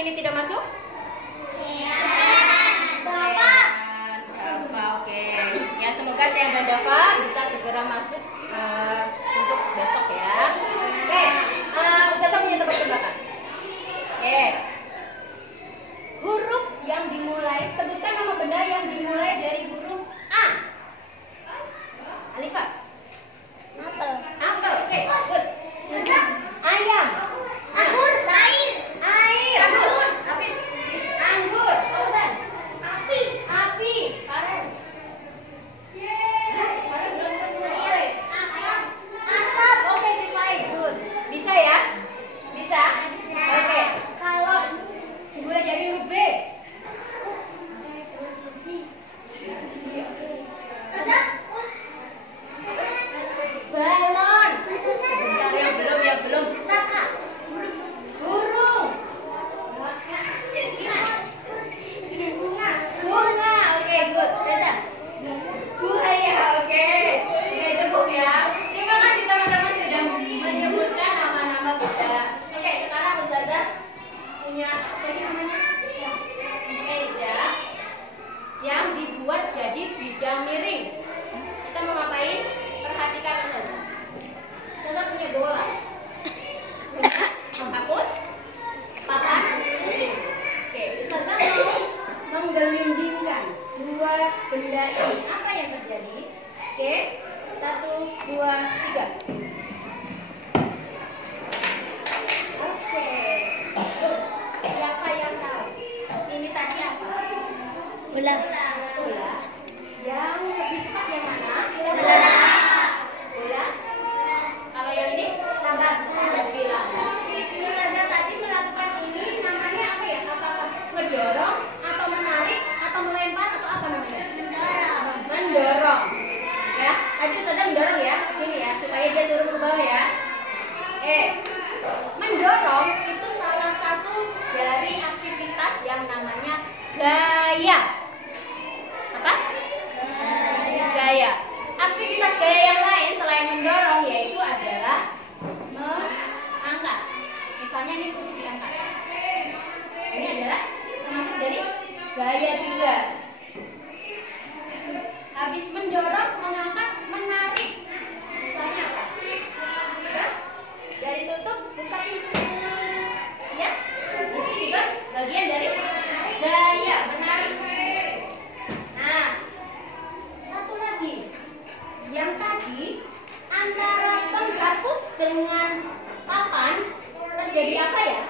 ini tidak masuk? Oke. Ya, semoga saya dan Dava bisa segera masuk untuk besok ya. Oke. Ustazah punya tebak-tebakan. Oke. Huruf yang dimulai, sebutkan nama benda yang dimulai dari huruf A. Alifah. Apel. Apel. Oke, good. Ayam. Anggur. Air. Air. Anggur. Habis. Anggur. Fauzan. Api. Api. Karen. Karen belum ketemu. Asap. Asap. Oke, si Faik. Good. Bisa ya? Bisa? Oke. Kalau dimulai dari huruf B. Balon. Bentar ya, belum. Saka. Burung. Bunga. Oke, good. Reza. Buaya. Oke. Oke, cukup ya. Terima kasih teman-teman sudah menyebutkan nama-nama benda. Oke, sekarang Ustazah punya apa ini namanya? Meja yang dibuat jadi bidang miring. Kita mau ngapain? Perhatikan Ustazah. Ustazah punya bola. Punya menghapus, papan. Oke, Ustazah mau menggelindingkan dua benda ini. Apa yang terjadi? Oke, 1, 2, 3. Oke. Siapa yang tahu? Ini tadi apa? Bola. Bola. Yang lebih cepat yang mana? Bola. Bola. Kalau yang ini? Lambat. Lebih lambat. Ustazah tadi melakukan ini namanya apa ya? Apakah ngedorong atau menarik atau melempar atau apa namanya? Mendorong. Ya, tadi Ustazah mendorong ya, sini ya, supaya dia turun ke bawah ya. Mendorong itu salah satu dari aktivitas yang namanya gaya. Apa? Gaya. Aktivitas gaya yang lain selain mendorong yaitu adalah mengangkat. Misalnya ini kursi diangkat. Ini adalah termasuk dari gaya juga. Habis mendorong, mengangkat, menarik. Misalnya apa? Ya? Dari tutup, buka pintu. Ya? Ini juga bagian dari gaya, menarik. Nah, satu lagi. Yang tadi antara penghapus dengan papan terjadi apa ya?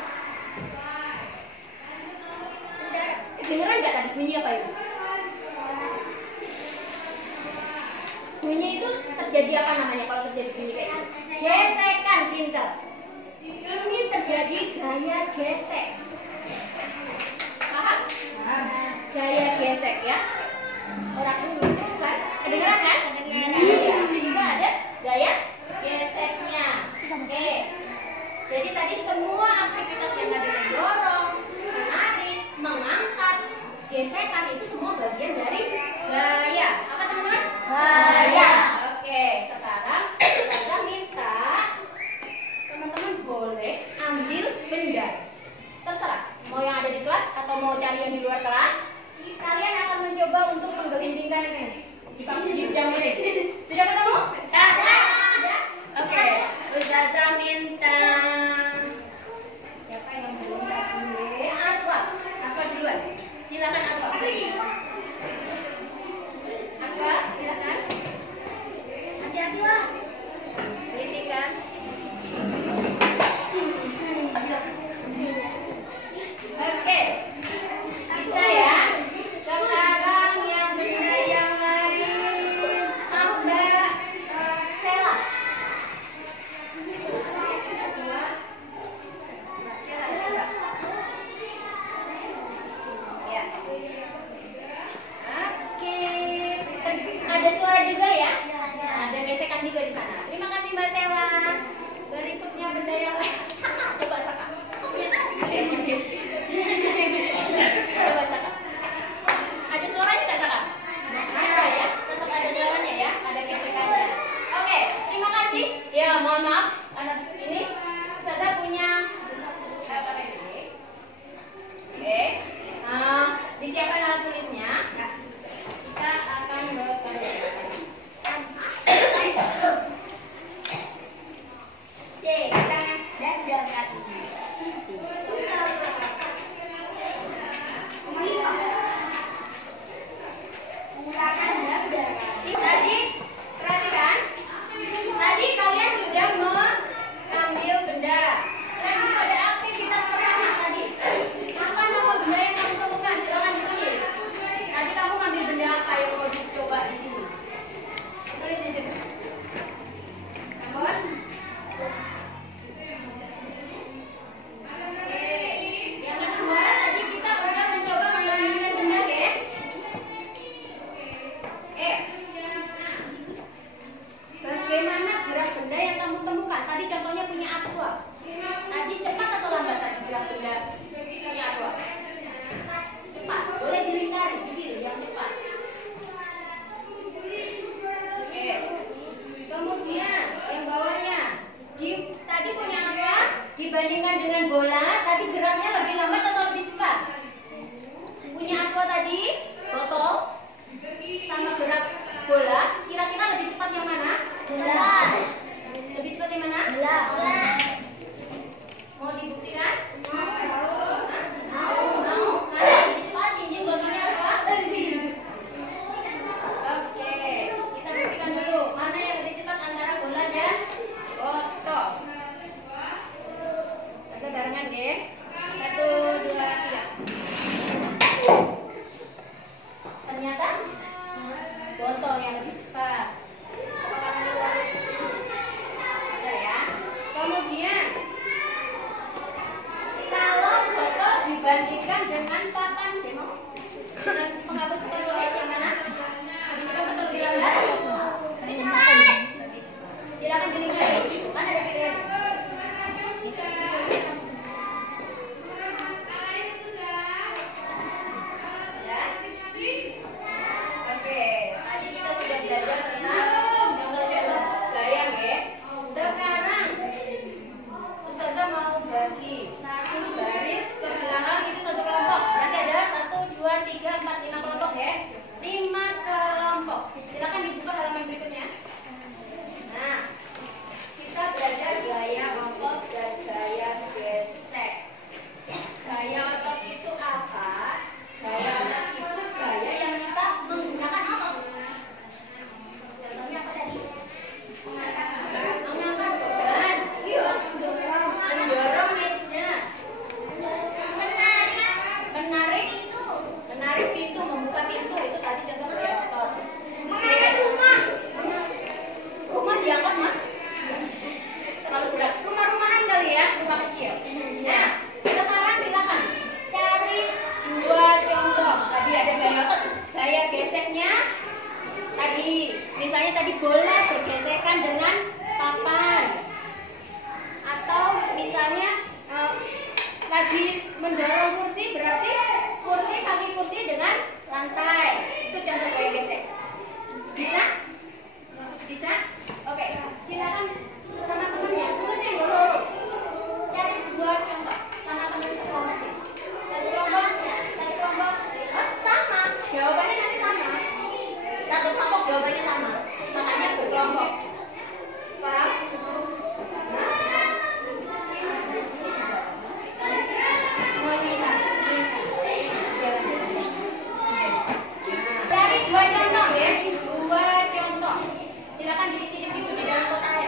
Kedengeran nggak tadi bunyi apa itu? Bunyi itu terjadi apa namanya kalau terjadi bunyi kayak ini? Gesekan, pintar. Ini terjadi gaya gesek. Paham? Gaya gesek ya. Orang itu kan? Kedengeran kan? Kedengeran. Juga ada gaya geseknya. Oke. Jadi tadi semua aktivitas yang ada mendorong, menarik, mengangkat, gesekan itu semua bagian dari gaya. Apa teman-teman? Gaya. Oke, sekarang saya minta teman-teman boleh ambil benda. Terserah, mau yang ada di kelas atau mau cari yang di luar kelas. Kalian akan mencoba untuk menggelindingkan ini. Di bidang ini. Sudah ketemu? Sudah. Oke, Ustazah minta. Siapa yang belum tadi? Apa duluan? Silakan Apa. Apa? Silakan. Hati-hati, Wak. Ini kan. Oke. Bisa ya? Sekarang yang benda yang lain ada Sela. Sela juga. Ya. Oke. Ada suara juga ya? Ada gesekan juga di sana. Terima kasih Mbak Sela. Berikutnya benda yang lain. Coba Saka. Disiapkan alat tulisnya. Kita akan bekerja. Tadi perhatikan. Tadi kalian sudah mengambil benda. Terus ada aktivitas pertama tadi. Apa nama benda yang kamu temukan? Silakan ditulis. Tadi kamu ngambil benda apa yang mau dicoba di sini? Tulis di sini. Namun, yang kedua tadi kita udah mencoba mengambil benda, ya. Bagaimana gerak benda yang kamu temukan? Tadi contohnya punya aqua. Tadi cepat atau lambat tadi gerak benda punya aqua? Cepat. Boleh dilingkari begitu, yang cepat. Oke. Kemudian yang bawahnya, tadi punya aqua dibandingkan dengan bola, tadi geraknya lebih lambat atau lebih cepat? Punya aqua tadi, botol, sama gerak bola, kira-kira lebih cepat yang mana? Bola. Lebih cepat yang mana? Bola. Mau dibuktikan? Mau. Mau? Mana lebih cepat? Ini botolnya apa? Oke, kita buktikan dulu. Mana yang lebih cepat antara bola dan botol? Bisa barengan, deh. 1, 2, 3. Ternyata botol yang lebih cepat. Bentar ya. Kemudian kalau botol dibandingkan dengan papan demo dengan penghapus penulis yang mana? Lebih cepat atau lebih lambat? Lebih cepat. Silakan dilingkari. Mana ada pilihan? Oke, tadi kita sudah belajar tentang contoh-contoh gaya, ya. Sekarang Ustazah mau bagi satu baris ke belakang, itu satu kelompok. Berarti ada 1, 2, 3, 4, 5 kelompok, ya. 5 kelompok. Silakan dibuka halaman berikutnya. Nah, kita belajar gaya otot dan gaya gesek. Gaya otot itu apa? Gaya otot itu gaya yang kita menggunakan otot. Contohnya apa tadi? Mengangkat beban. Iya. Mendorong meja. Menarik pintu, membuka pintu, itu tadi contoh gaya otot. Mengangkat rumah. Rumah diangkat, Mas? Terlalu berat. Rumah-rumahan kali ya, rumah kecil. Nah, sekarang silakan cari 2 contoh. Tadi ada gaya otot, gaya geseknya. Tadi, misalnya tadi bola bergesekan dengan papan. Atau misalnya lagi mendorong kursi, berarti kaki kursi dengan lantai. Itu contoh gaya gesek. Bisa? Bisa? Oke, silakan sama temennya. Tulisin dulu. Cari 2 contoh sama temen sekelompok. Satu kelompok. Sama. Jawabannya nanti sama. Satu kelompok jawabannya sama. Makanya berkelompok. Paham? Cari 2 contoh, ya. 2 contoh. Silakan diisi di situ di dalam kotak.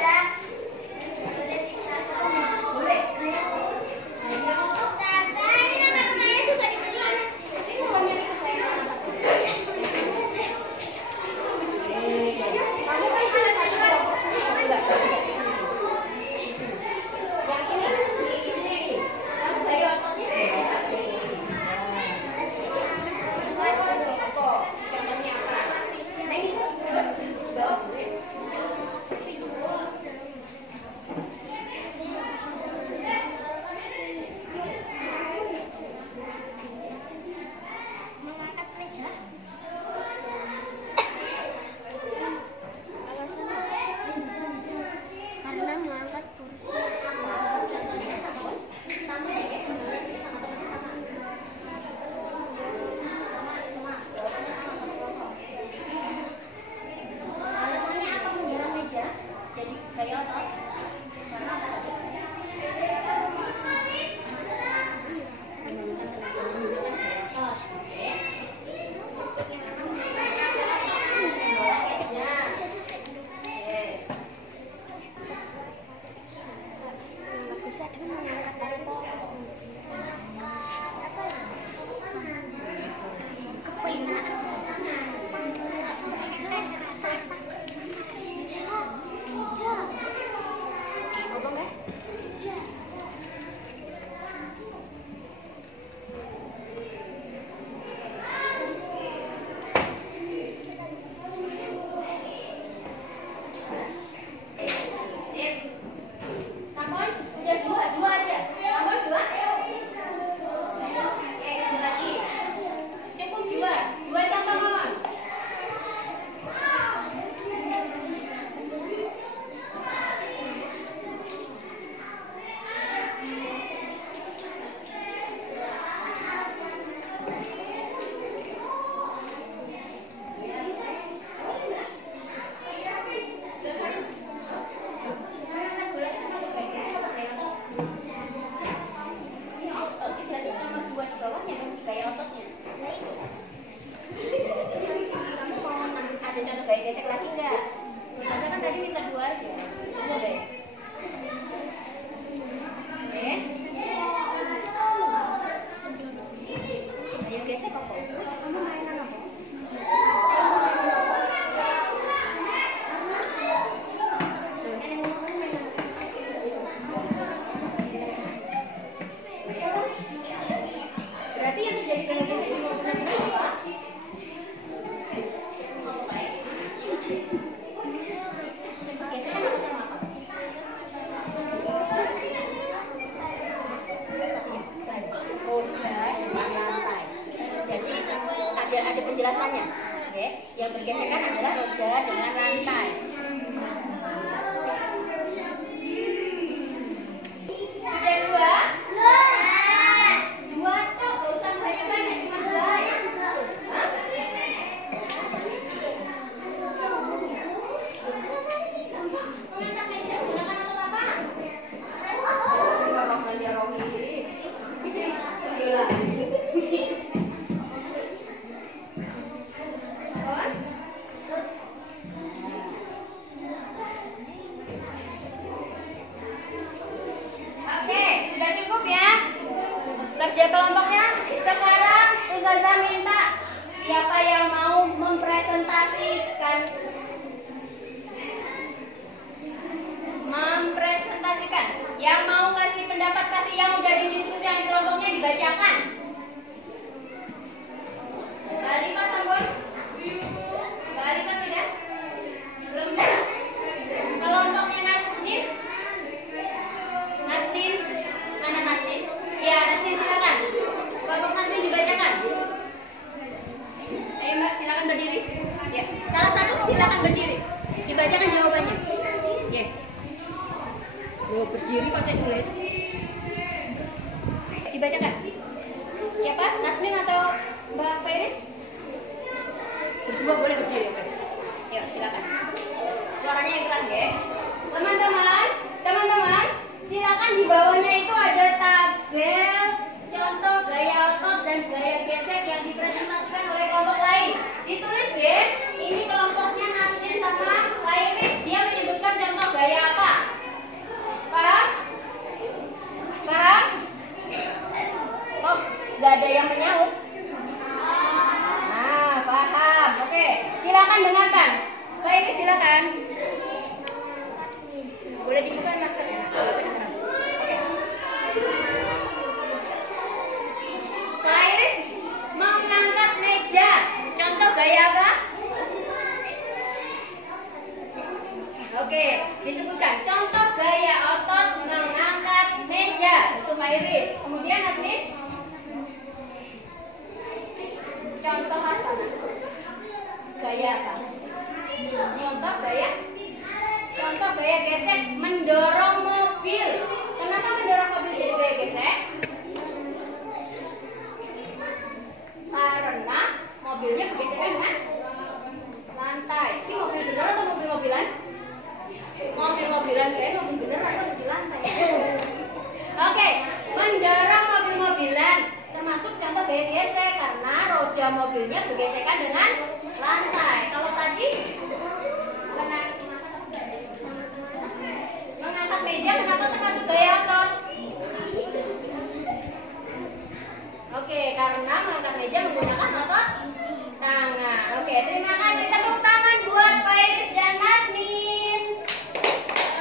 ada penjelasannya. Oke, yang bergesekan adalah roda dengan lantai. Sudah dua? Dua toh, gak usah banyak-banyak, cuma dua ya. Hah? Mengangkat meja menggunakan alat apa? Yola. Oke, sudah cukup ya kerja kelompoknya. Sekarang Ustazah minta siapa yang mau mempresentasikan yang mau kasih pendapat, kasih yang udah didiskusi yang di kelompoknya dibacakan. Mbak Alifah Sambon, Mbak Alifah sudah? Belum? Kelompoknya Nasnin, mana Nasnin? Ya, Nasnin silakan. Kelompok Nasnin dibacakan. Ayo Mbak, silakan berdiri. Ya, salah satu silakan berdiri. Dibacakan jawabannya. Ya. Oh, berdiri kok saya tulis. Dibacakan. Siapa? Nasnin atau Mbak Fairis? Berdua boleh berdiri, oke. Yuk, silakan. Suaranya yang keras ya. Teman-teman, silakan di bawahnya itu ada tabel contoh gaya otot dan gaya gesek yang dipresentasikan oleh kelompok lain. Ditulis ya. Ini kelompoknya Nasnin sama Fairis. Dia menyebutkan contoh gaya apa? Paham? Oh, gak ada yang menyaut? Nah, paham. Oke, silakan dengarkan. Baik, silakan. Boleh dibuka maskernya? Oke. Fairis mengangkat meja. Contoh gaya apa? Oke, disebutkan contoh gaya otot mengangkat meja. Itu Fairis. Kemudian Nasnin, contoh apa? Gaya apa? Contoh gaya gesek mendorong mobil. Kenapa mendorong mobil jadi gaya gesek? Karena mobilnya bergesekan dengan lantai. Ini mobil beneran atau mobil-mobilan? Mobil-mobilan, kayaknya mobil beneran atau di lantai. Oke, mendorong mobil-mobilan termasuk contoh gaya gesek karena roda mobilnya bergesekan dengan lantai. Kalau tadi mengangkat meja, kenapa termasuk gaya otot? Oke, karena mengangkat meja menggunakan otot tangan. Oke, terima kasih. Tepuk tangan buat Fairis dan Nasnin.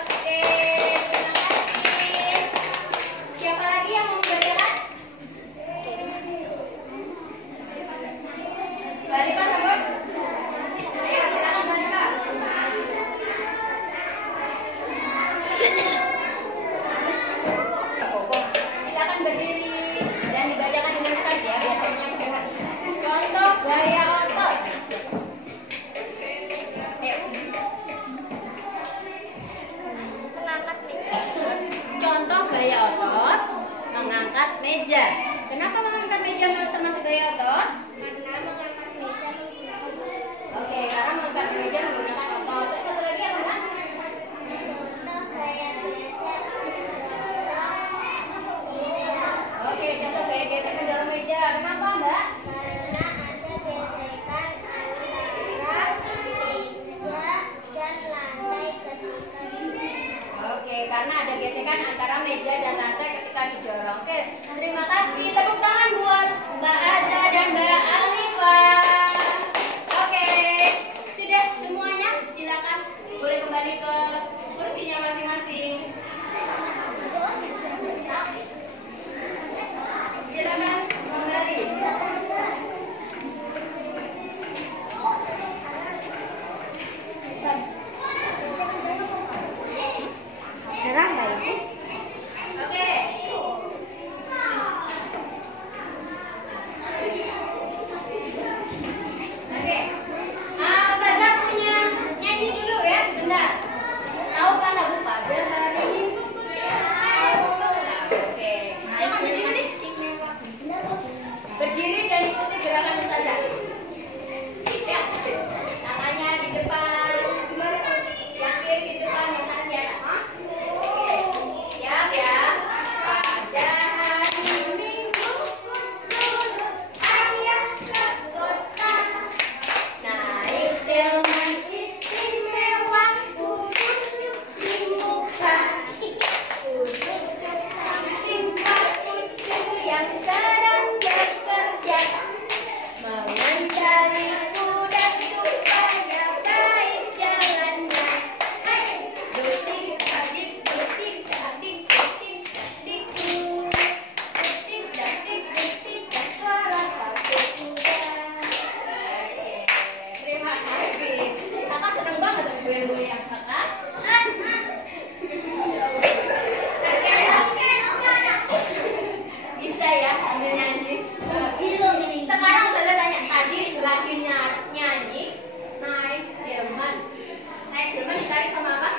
Oke, terima kasih. Siapa lagi yang mau membacakan? Mbak Alifah Sambon. Ayo, silakan Mbak Alifah. Silakan berdiri dan dibacakan dengan keras ya, biar temannya mendengar. Contoh gaya otot. Mengangkat meja. Contoh gaya otot mengangkat meja. Kenapa mengangkat meja termasuk gaya otot? Karena mengangkat meja menggunakan Oke, karena mengangkat meja menggunakan otot. Terus satu lagi apa Mbak? contoh gaya gesek Oke, contoh gaya gesek mendorong meja. Kenapa Mbak? karena ada gesekan antara meja dan lantai ketika Oke, karena ada gesekan antara meja dan lantai ketika didorong. Oke, terima kasih. Tepuk tangan buat Mbak Aza dan Mbak Silakan Ustazah. Siap. Tangannya di depan. Yang kiri di depan, yang kanan di atas. Oke. Siap ya. Pada hari Minggu kunjung ayah ke kota. Naik delman istimewa, duduk di muka. Duduk samping posisi yang sedang bekerja. Mengendarai kuda supaya baik jalannya. Hai, dutik adik, dutik adik, dutik adik, dutik adik, dutik dan suara satu kuda. Terima kasih. Kakak seneng banget sama goyang-goyang kakak. Bisa ya sambil nyanyi. Sekarang Ustazah tanya, tadi lagi nyanyi naik delman. Naik delman ditarik sama apa?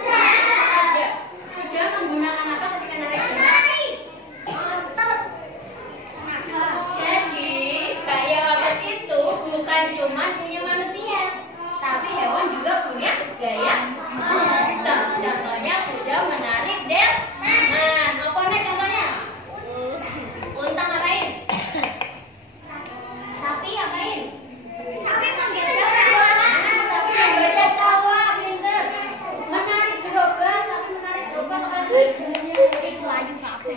Kuda. Kuda menggunakan apa ketika naik delman? Otot. Jadi gaya otot itu bukan cuma punya manusia, tapi hewan juga punya gaya otot. Contohnya kuda menarik delman. Apa nih contohnya? Unta ngapain? Sapi ngapain? Sapi membaca sawah. Sapi membaca sawah, pinter. Menarik gerobak, sapi menarik gerobak apa lagi? Laju sapi.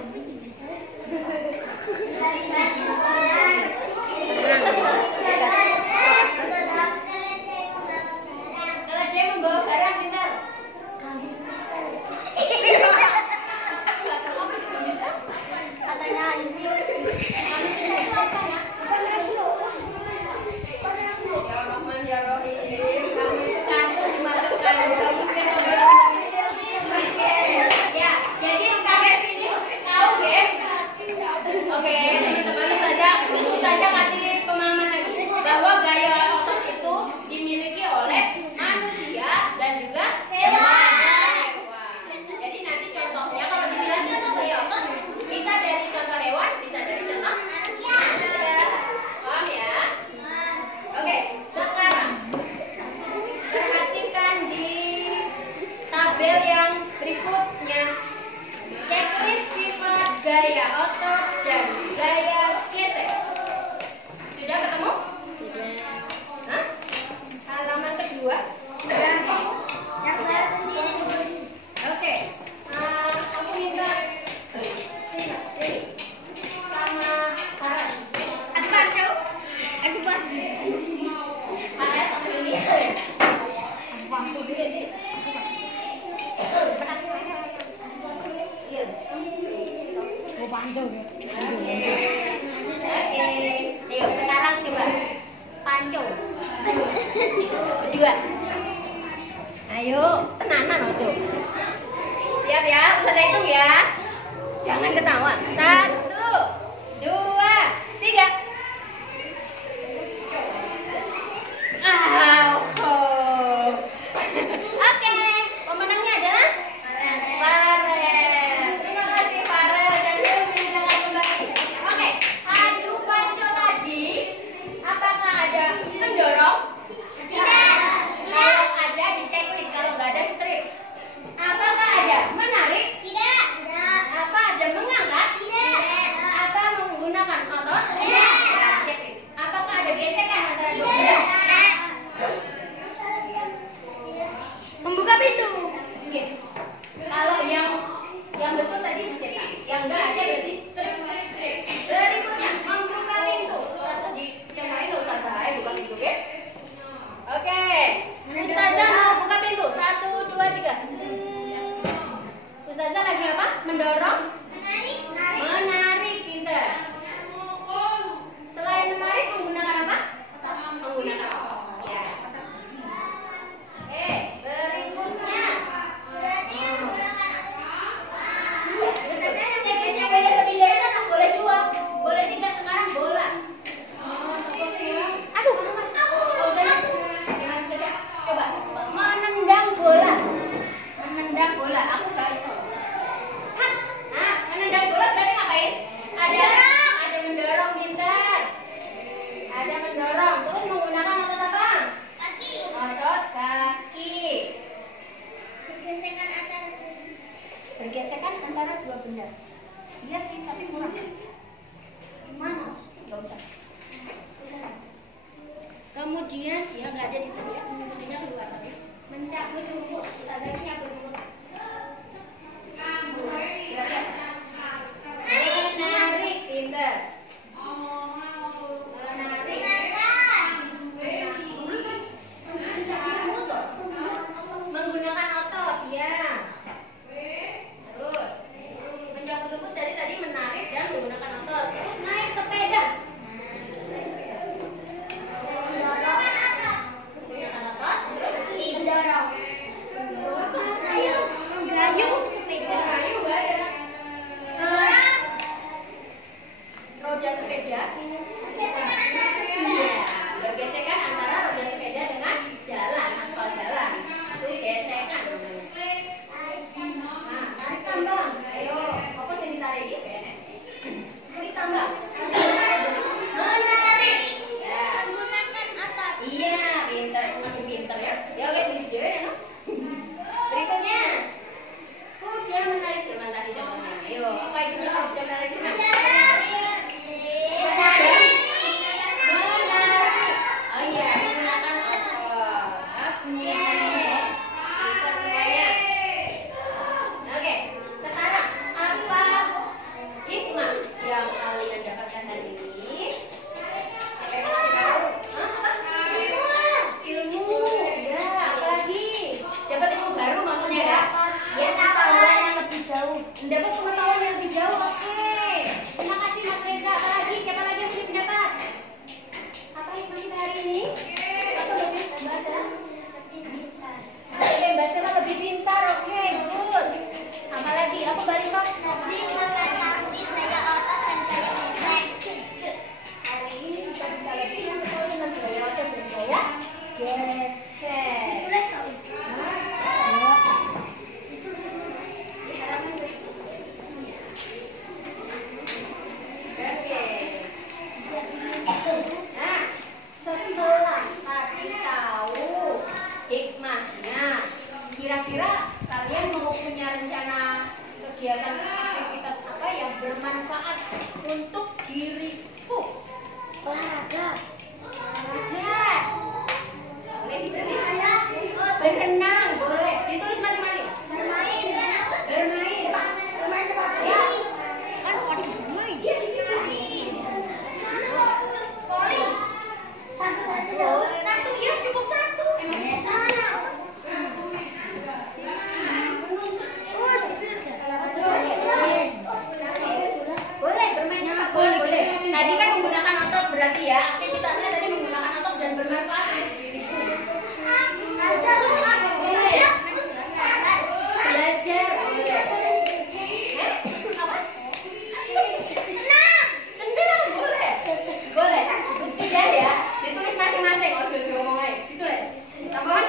Keledai membawa barang, pinter. Katanya ini manusia itu apa ya? Ya Rahman ya Rahim, kamu itu kartu dimasukkan. Ya, jadi sampai sini tahu ya? Oke, teman-teman saja kasih pemahaman lagi bahwa gaya otot itu dimiliki oleh manusia dan juga hewan. Jadi nanti contohnya kalau dibilang contoh gaya otot bisa dari contoh hewan, bisa dari contoh manusia. Paham ya? Oke, sekarang perhatikan di tabel yang berikutnya. Checklist sifat gaya otot dan gaya gesek. Sudah ketemu? Hah? Halaman kedua. Yang bahas sendiri. Oke. Kamu minta sini Mas, sini. Sama Farah. Aduh Bantu. Aduh Bantu. Farah sama ini. Aduh Bantu juga sih. Oh panjang ya. Oke. Ayo sekarang coba panco. Kedua. Ayo, tenanan ojo. Siap ya, Ustazah hitung ya. Jangan ketawa. 1, 2, 3. Oke, pemenangnya adalah Farel. Terima kasih Farel dan Dewi, silakan kembali. Oke, adu panco tadi, apakah ada mendorong? Tidak. Kalau ada di checklist, kalau nggak ada strip. Apakah ada menarik? Tidak. Apa ada mengangkat? Tidak. Tadi kan menggunakan otot berarti ya. Aktivitasnya tadi menggunakan otot dan bermanfaat. Boleh. Belajar. Apa? Senang boleh. Boleh. Sudah ya. Ditulis masing-masing. Oh, jangan ngomong aja. Ditulis. Teman.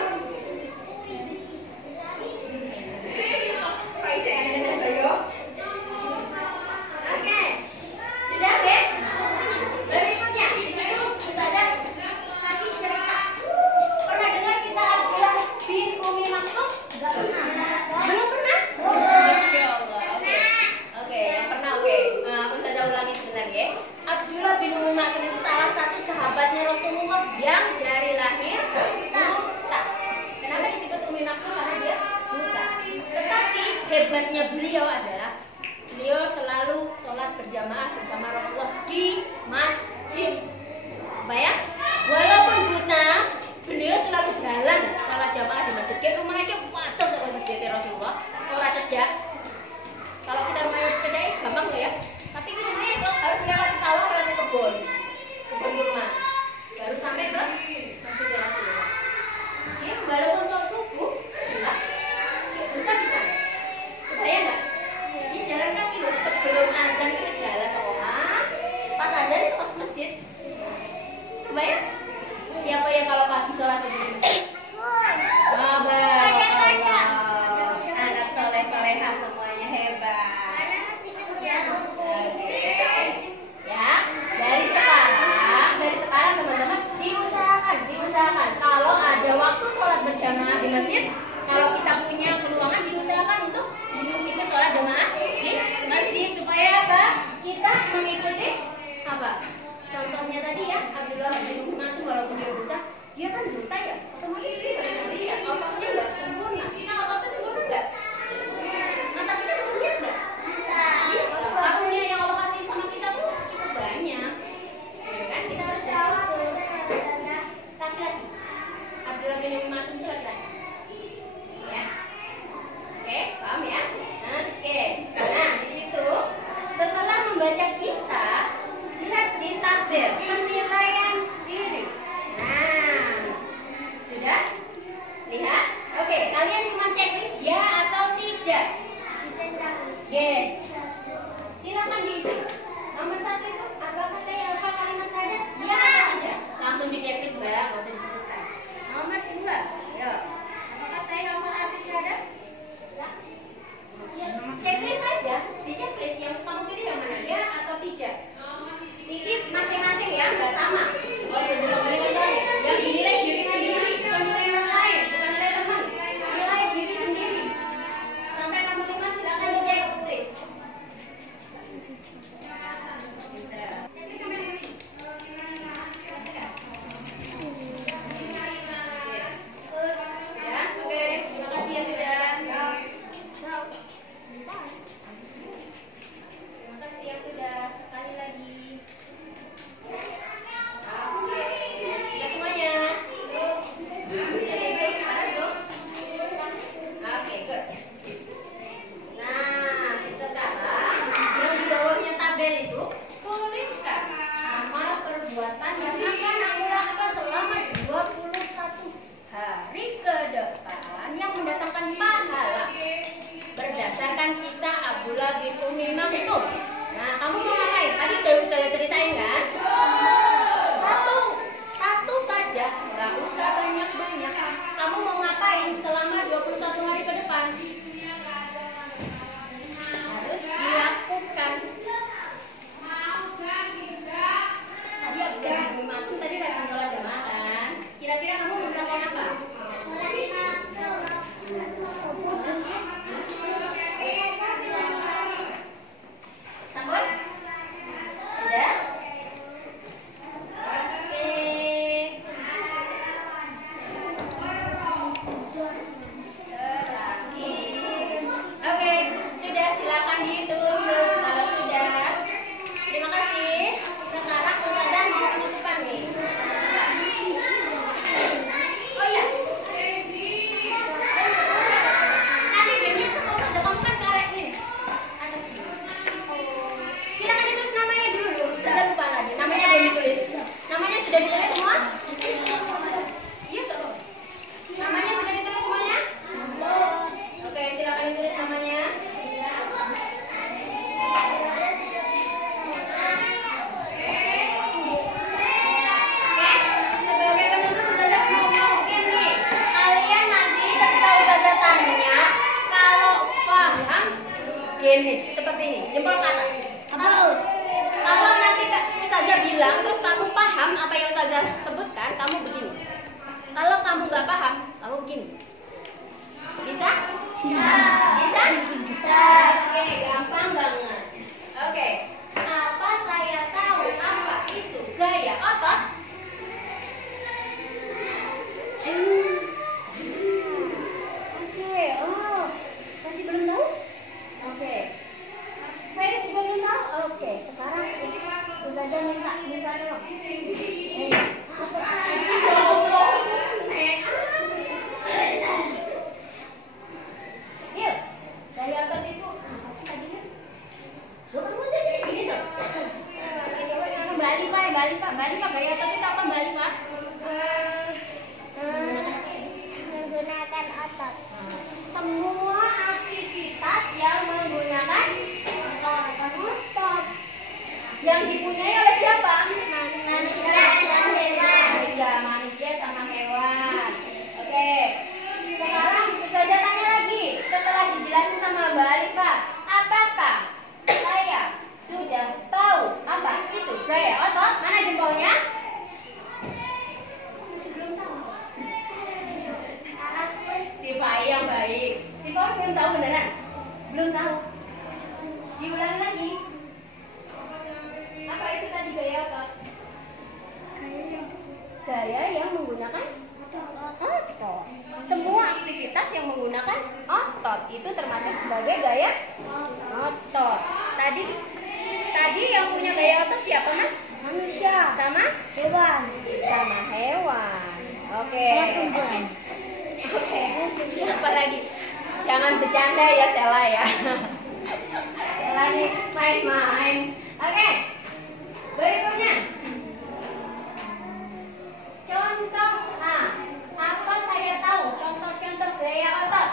Oke. Sudah, Be? Berikutnya, disuruh Ustazah kasih cerita. Pernah dengar kisah Abdullah bin Umi Maktum? Belum pernah? Masya Allah. Oke, yang pernah oke. Ustazah ulangi sebentar ya. Abdullah bin Umi Maktum itu salah satu sahabatnya Rasulullah yang dari lahir buta. Kenapa disebut Umi Maktum? Karena dia buta. Tetapi hebatnya beliau adalah beliau selalu sholat berjamaah bersama Rasulullah di masjid. Bayang, walaupun buta, beliau selalu jalan sholat jamaah di masjid. Kayak rumah aja waduh sholat masjidnya Rasulullah. Orang cedak. Kalau kita rumahnya cedak, gampang nggak ya? Tapi itu rumahnya itu harus lewat sawah, lewat kebun rumah, baru sampai ke masjidnya Rasulullah. Ya, walaupun sholat subuh, buta bisa. Kebayang nggak? Dia jalan kaki loh, sebelum azan itu jalan sama pas azan itu pas masjid. Kebayang? Siapa yang kalau pagi sholat sebelum masjid? Allah, anak soleh-soleha semuanya hebat. Ya, dari sekarang teman-teman diusahakan kalau ada waktu sholat berjamaah di masjid, kalau kita punya peluangan diusahakan untuk ikut sholat jamaah di masjid supaya apa? Kita mengikuti apa? Contohnya tadi ya, Abdullah bin Umi Maktum walaupun dia buta, dia kan buta ya, otomatis dia nggak bisa lihat, otaknya nggak sempurna. Kita otaknya sempurna nggak? Mata kita bisa lihat nggak? Bisa. Karunia yang Allah kasih sama kita tuh cukup banyak, ya kan? Kita harus bersyukur. Laki-laki. Abdullah bin Umi Maktum itu laki-laki. Ya. Oke, paham ya? Oke. Nah, di situ setelah membaca kisah, lihat di tabel penilaian diri. Nah, sudah? Lihat? Oke, kalian cuma checklist ya atau tidak? Oke. Silakan diisi. Nomor 1 itu, apakah saya hafal kalimat syahadat? Ya atau tidak? Langsung di checklist, Mbak, nggak usah disebutkan. Nomor 2, ya. Apakah saya hafal arti syahadat? Checklist aja, di checklist yang kamu pilih yang mana, ya atau tidak? Ini masing-masing ya, nggak sama. Oh, jadi yang dinilai diri sendiri, bukan nilai orang lain, bukan nilai teman, nilai diri sendiri. Sampai nomor 5 silakan di checklist. Ya, oke, terima kasih ya sudah. Terima kasih ya sudah, sekali lagi. Oke, sudah semuanya. Bisa tutup, ada belum? Oke, good. Nah, sekarang yang di bawahnya tabel itu tuliskan amal perbuatan yang akan aku lakukan selama 21 hari ke depan yang mendatangkan pahala berdasarkan kisah Abdullah bin Umi Maktum. Nah, kamu mau ngapain? Tadi udah ceritain kan? Satu saja, nggak usah banyak-banyak. Kamu mau ngapain selama 21 hari ke depan? Harus dilakukan. Tadi Abdullah bin Umi Maktum tadi rajin sholat jamaah kan? Kira-kira kamu mau melakukan apa? Sambut? Sudah? Gini, seperti ini, jempol ke atas. Kalau nanti Ustazah bilang, terus kamu paham apa yang Ustazah sebutkan, kamu begini. Kalau kamu nggak paham, kamu begini. Bisa? Bisa? Bisa. Oke, gampang banget. Oke, apa saya tahu apa itu gaya otot? Oke, oh, masih belum tahu? Oke, saya juga belum tahu. Oke, sekarang Ustazah minta tolong. Yuk, gaya otot itu apa sih tadi? Kamu jadi gini tuh. Mbak Alifa, gaya otot itu apa Mbak Alifa? Menggunakan otot. Semua aktivitas yang menggunakan otot yang dipunyai oleh siapa? Manusia dan hewan. Iya, manusia sama hewan. Oke, sekarang Ustazah tanya lagi. Setelah dijelasin sama Mbak Alifa, apakah saya sudah tahu apa itu gaya otot? Mana jempolnya? Belum tahu. Si Fai yang baik. Si Fai belum tahu beneran? Belum tahu. Diulangi lagi. Apa itu tadi gaya otot? Gaya yang menggunakan otot. Semua aktivitas yang menggunakan otot itu termasuk sebagai gaya otot. Tadi yang punya gaya otot siapa, Mas? Manusia Sama hewan. sama hewan. Oke. Oke. Siapa lagi? Jangan bercanda ya, Sela ya. Sela nih main-main. Oke. Berikutnya. Contoh, apa saya tahu contoh-contoh gaya otot?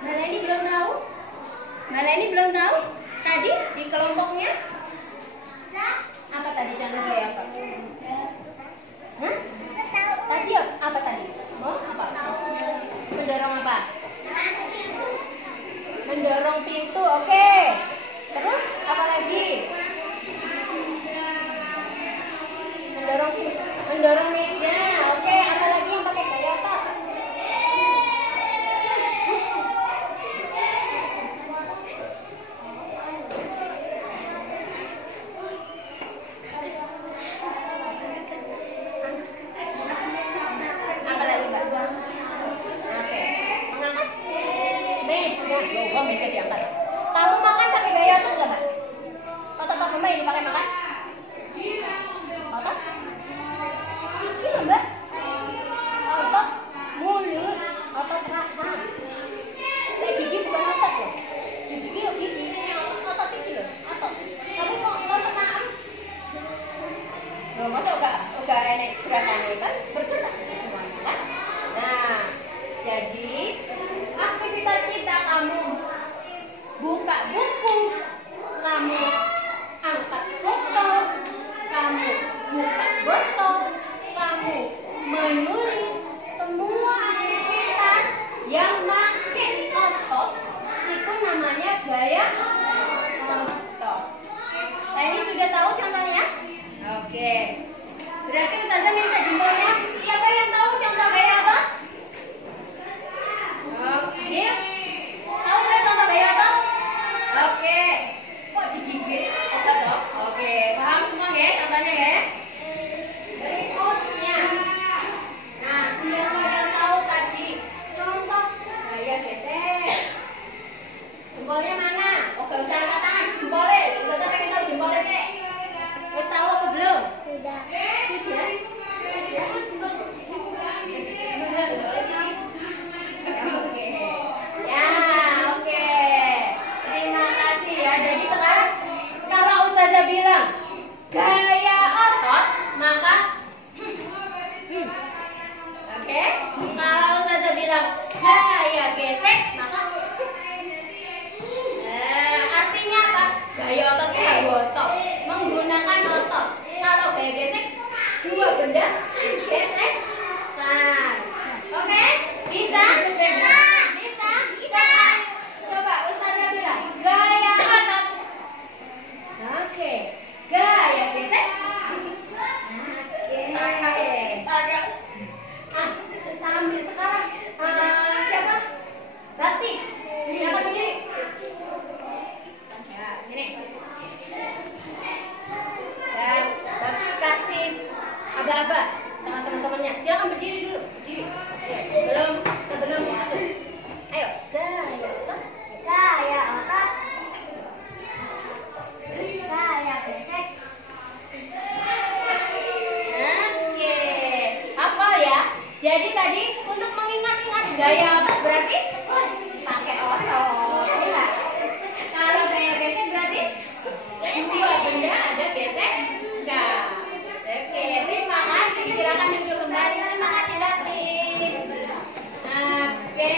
Maleni belum tahu? Maleni belum tahu? Tadi di kelompoknya? Apa tadi contoh gaya otot? Hah? Tadi apa tadi? Oh, apa? Mendorong apa? Mendorong pintu, oke. Terus apa lagi? Mendorong meja, oke. Apa lagi yang pakai gaya otot? Apa lagi, Mbak? Oke. Mengangkat meja. Oh, meja diangkat. Kamu makan pakai gaya otot nggak, Mbak? Otot apa Mbak ini pakai makan? Otot? Gigi loh, Mbak. Otot mulut, otot rahang. Gigi bukan otot loh. Gigi ini otot gigi loh, otot. Tapi kok senam? Loh, masa udah enak gerakannya kan? Bergerak semuanya kan? Nah, jadi aktivitas kita kamu buka buku, kamu angkat botol, kamu buka botol, kamu menulis, semua aktivitas yang makin otot itu namanya gaya otot. Nah, ini sudah tahu contohnya? Oke. Berarti Ustazah minta jempolnya. Siapa yang tahu contoh gaya otot? Oke. Tahu nggak contoh gaya otot? Oke. Kok digigit? Otot toh? Oke. Paham semua nggak? Contohnya ya? Berikutnya. Nah, siapa yang tahu tadi contoh gaya gesek? Jempolnya mana? Oh, gak usah angkat tangan. Jempolnya. Ustazah pengen tahu jempolnya sih. Wes tahu apa belum? Sudah. Sudah? Oke. Ya, oke. Terima kasih ya. Jadi sekarang kalau Ustazah bilang gaya otot, maka oke. Kalau Ustazah bilang gaya gesek, maka artinya apa? Gaya otot itu otot, menggunakan otot. Kalau gaya gesek, dua benda gesek. Oke, bisa? Gaya otot berarti pakai otot. Ya. Kalau gaya gesek berarti dua benda ada gesek enggak. Oke, terima kasih. Silakan duduk kembali. Terima kasih Datin. Oke.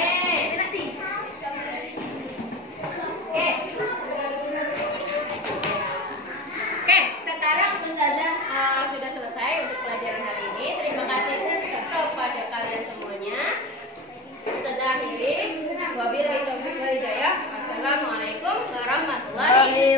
Oke, sekarang Ustazah sudah selesai untuk pelajaran hari ini. Terima kasih kepada kalian semuanya. Ustazah akhiri. Wabillahi taufiq wal hidayah. Wassalamualaikum warahmatullahi wabarakatuh.